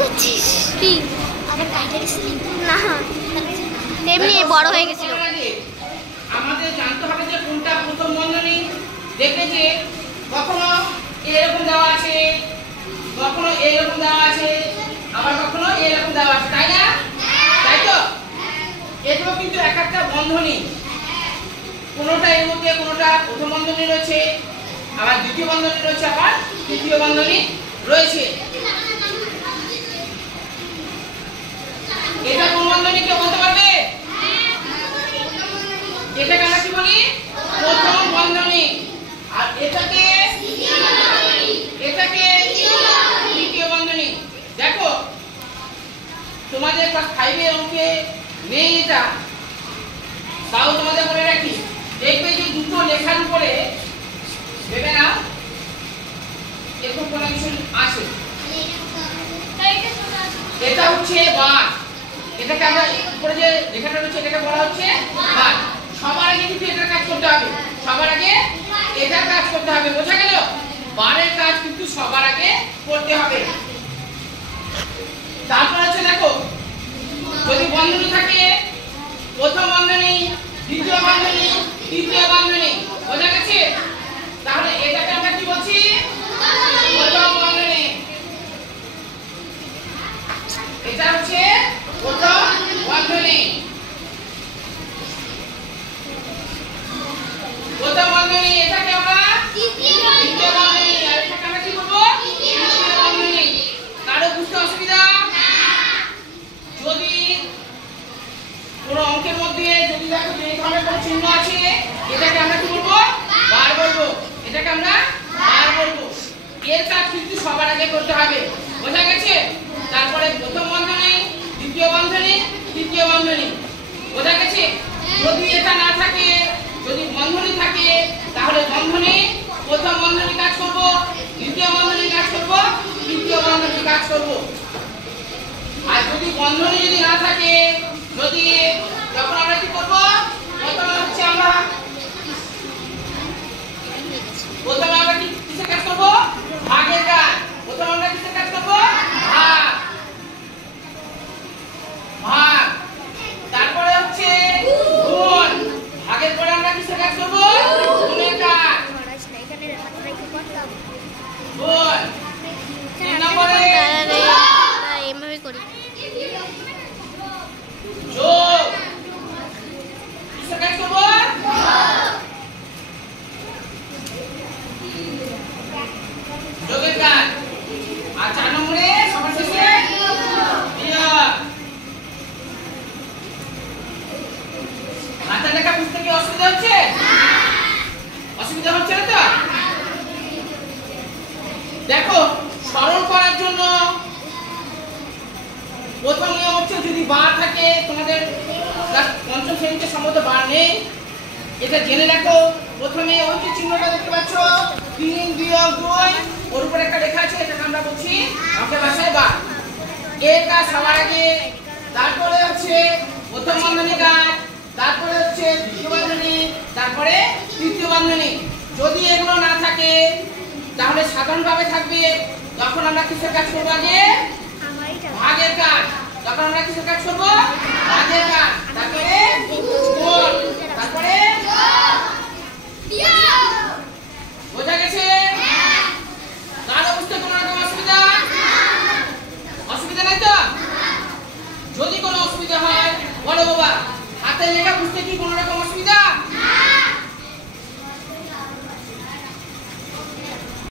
করছিস কি? আরে কাটে গেছিস না, এমনি বড় হয়ে গেছিল। আমাদের জানতে হবে যে কোনটা প্রথম বন্ধনী। দেখবে যে কখনো এরকম দেওয়া আছে, কখনো এরকম দেওয়া আছে, আবার কখনো এরকম দেওয়া আছে, তাই না? তাই তো? এগুলো কিন্তু এক একটা বন্ধনী। কোনোটা এর মধ্যে কোনোটা প্রথম বন্ধনী রয়েছে, আবার দ্বিতীয় বন্ধনী রয়েছে, আবার তৃতীয় বন্ধনী রয়েছে। এটা কোন বন্ধনী কেউ বলতে পারবে? এটাকে আমরা কি বলি? প্রথম বন্ধনী। আর এটাকে তৃতীয় বন্ধনী। দেখো তোমাদের ক্লাস 5 এর অঙ্কে নেই এটা, তাও তোমাদের বলে রাখি। দেখবে যে দুটো লেখার উপরে ভেবে নাও এরকম কোনো কিছু আছে। এটা হচ্ছে বার, এটাকে আমরা উপরে যে লেখাটা রয়েছে এটাকে বলা হচ্ছে বার। সবার আগে কিন্তু এটার কাজ করতে হবে, সবার আগে এটার কাজ করতে হবে। বোঝা গেল? বারের কাজ কিন্তু সবার আগে করতে হবে। তারপর হচ্ছে দেখো, যদি বন্ধনী থাকে, প্রথম বন্ধনী, দ্বিতীয় বন্ধনী, তৃতীয় বন্ধনী, বোঝা গেছে? তাহলে এটাকে আমরা কি বলছি? প্রথম বন্ধনী। এটা হচ্ছে প্রথম বন্ধনী। প্রথম বন্ধনী, এটাকে আমরা দ্বিতীয় বন্ধনী, আর এটাকে আমরা কি বলবো? তৃতীয় বন্ধনী। কারো বুঝতে অসুবিধা? যদি কোনো অঙ্কের মধ্যে যদি দেখো যে এই ধরনের কোনো চিহ্ন আছে, এটাকে আমরা কি বলবো? বার বলবো। এটাকে আমরা বার বলবো। এর কাজ কিন্তু সবার আগে করতে হবে। বোঝা গেছে? তারপরে প্রথম বন্ধনী, দ্বিতীয় বন্ধনী, তৃতীয় বন্ধনী। বোঝা গেছে? যদি এটা না থাকে, যদি বন্ধনী থাকে, তাহলে বন্ধনী প্রথম বন্ধনী কাজ করব, দ্বিতীয় বন্ধনী কাজ করব, তৃতীয় বন্ধনী কাজ করব। আর যদি বন্ধনী যদি না থাকে, যদি যখন আমরা কি করব? প্রথমে হচ্ছে আমরা কিসের কাজ করব? ভাগের কাজ। প্রথমে আমরা কিসের কাজ করব? ভাগ। ভাগ। তারপরে হচ্ছে গুণ। ভাগের পরে আমরা কিসের কাজ করব? গুণের কাজ। গুণ। তিন নম্বরে এভাবে করি। যোগ। কিসের কাজ করব? যোগের কাজ। আর 4 নম্বরে সবার শেষে বিয়োগ। হাতের লেখা বুঝতে কি অসুবিধা হচ্ছে? অসুবিধা হচ্ছে না তো? দেখো, সরল করার জন্য প্রথম নিয়ম হচ্ছে যদি বার থাকে, তোমাদের পঞ্চম শ্রেণীতে সম্ভবত বার নেই, এটা জেনে রাখো। প্রথমে ওই যে চিহ্নটা দেখতে পাচ্ছ 3 বিয়োগ 2, ওর উপর একটা লেখা আছে, এটাকে আমরা বলছি অঙ্কের ভাষায় বার। এর কাজ সবার আগে। তারপরে হচ্ছে প্রথম বন্ধনী কাজ, তারপরে হচ্ছে দ্বিতীয় বন্ধনী, তারপরে তৃতীয় বন্ধনী। যদি এগুলো না থাকে তাহলে সাধারণভাবে থাকবে যখন আমরা কিসের কাজ করব? আগে ভাগের কাজ। যখন আমরা কিসের কাজ করব? ভাগের কাজ। তারপরে গুণ, তারপরে বোঝা গেছে? কারো বুঝতে কোনো রকম অসুবিধা? অসুবিধা নাই তো? যদি কোনো অসুবিধা হয় বলো বাবা। হাতের লেখা বুঝতে কি কোনো রকম অসুবিধা?